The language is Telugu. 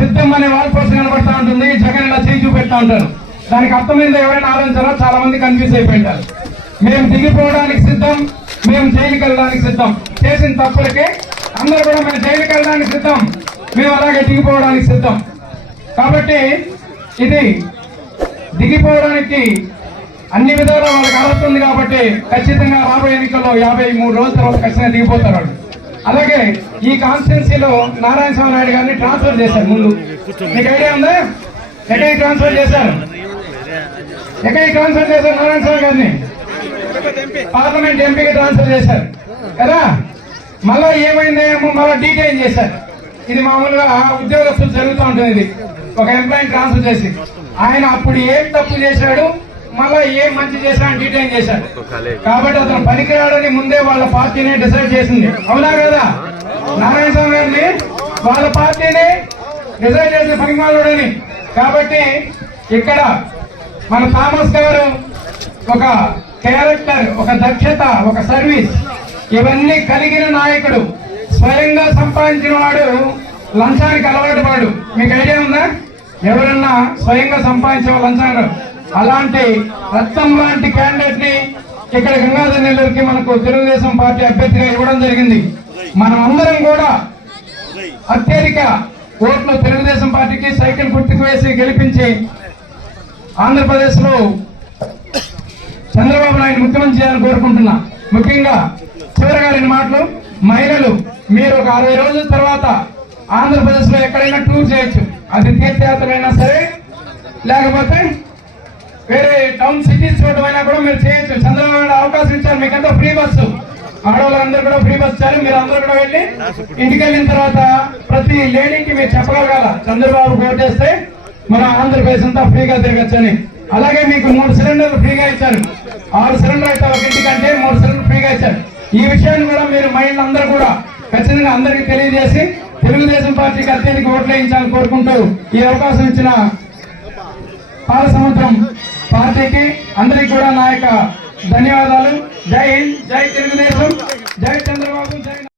సిద్ధం అనే వాల్ పోస్ట్ కనబడతా ఉంటుంది, జగన్ ఇలా చేయి చూపెడతా ఉంటారు. దానికి అర్థమైందో ఎవరైనా ఆలోచించారో చాలా మంది కన్ఫ్యూజ్ అయిపోయింటారు. మేము దిగిపోవడానికి సిద్ధం, మేము జైలుకి వెళ్ళడానికి సిద్ధం. చేసిన తప్పులకి అందరూ కూడా మేము జైలుకి వెళ్ళడానికి సిద్ధం, మేము అలాగే దిగిపోవడానికి సిద్ధం. కాబట్టి ఇది దిగిపోవడానికి అన్ని విధాలా వాళ్ళకి అర్హత ఉంది. కాబట్టి ఖచ్చితంగా రాబోయే ఎన్నికల్లో 53 రోజుల తర్వాత ఖచ్చితంగా దిగిపోతారు వాళ్ళు. అలాగే ఈ కాన్స్టిట్యున్సీలో నారాయణ స్వామి నాయుడు గారిని ట్రాన్స్ఫర్ చేశారు. ముందు మీకు ఐడియా ఉందా? ఎక్కడికి ట్రాన్స్ఫర్ చేశారు? ఎక్కడికి ట్రాన్స్ఫర్ చేశారు? నారాయణ స్వామి గారిని పార్లమెంట్ ఎంపీకి ట్రాన్స్ఫర్ చేశారు కదా. మళ్ళా ఏమైందేమో మళ్ళీ డీటైన్ చేశారు. ఇది మామూలుగా ఉద్యోగస్తులు జరుగుతూ ఉంటుంది. ఇది ఒక ఎంప్లాయీని ట్రాన్స్ఫర్ చేసి ఆయన అప్పుడు ఏం తప్పు చేశాడు, మళ్ళా ఏం మంచి చేశాడని డీటైన్ చేశాడు. కాబట్టి అతను పనికిరాడని ముందే వాళ్ళ పార్టీని డిసైడ్ చేసింది. అవునా కదా? నారాయణ స్వామి గారిని వాళ్ళ పార్టీని డిసైడ్ చేసిన పనికిమాలోడని. కాబట్టి ఇక్కడ మన థామస్ గారు ఒక క్యారెక్టర్, ఒక దక్షత, ఒక సర్వీస్ ఇవన్నీ కలిగిన నాయకుడు, స్వయంగా సంపాదించిన వాడు, లంచానికి అలవాటు వాడు. మీకు ఐడియా ఉందా? ఎవరన్నా స్వయంగా సంపాదించే లంచాన్ని, అలాంటి రత్నం లాంటి క్యాండిడేట్ ని ఇక్కడ గంగాధర్ నెల్లూరుకి మనకు తెలుగుదేశం పార్టీ అభ్యర్థిగా ఇవ్వడం జరిగింది. మనం అందరం కూడా అత్యధిక ఓట్లు తెలుగుదేశం పార్టీకి సైకిల్ గుర్తుకు వేసి గెలిపించి ఆంధ్రప్రదేశ్ లో చంద్రబాబు నాయుడు ముఖ్యమంత్రి చేయాలని కోరుకుంటున్నా. ముఖ్యంగా చివరిగా 2 మాటలు. మహిళలు మీరు ఒక 60 రోజుల తర్వాత ఆంధ్రప్రదేశ్ లో ఎక్కడైనా టూర్ చేయొచ్చు. అది తీర్థయాత్రైనా సరే, లేకపోతే వేరే టౌన్ సిటీస్ చూడమైనా కూడా మీరు చేయొచ్చు. చంద్రబాబు నాయుడు అవకాశం ఇచ్చారు, మీకంతా ఫ్రీ బస్సు, ఆడవాళ్ళందరూ కూడా ఫ్రీ బస్ ఇచ్చారు. మీరు అందరూ కూడా వెళ్ళి ఇంటికి వెళ్ళిన తర్వాత ప్రతి లేడీకి మీరు చెప్పగలగాల, చంద్రబాబు ఓటేస్తే మన ఆంధ్రప్రదేశ్ అంతా ఫ్రీగా తిరగచ్చని. అలాగే మీకు 3 సిలిండర్లు ఫ్రీగా ఇచ్చారు. 6 సిలిండర్ అయితే ఒక ఇంటికంటే 3 సిలిండర్ ఫ్రీగా ఇచ్చారు. ఈ విషయాన్ని కూడా మీరు మహిళలందరూ కూడా ఖచ్చితంగా అందరికీ తెలియజేసి తెలుగుదేశం పార్టీకి అత్యధిక ఓట్లు వేయించాలని కోరుకుంటూ ఈ అవకాశం ఇచ్చిన పాల సముద్రం పార్టీకి అందరికీ కూడా నా యొక్క ధన్యవాదాలు. జై హింద్, జై తెలుగుదేశం, జై చంద్రబాబు, జై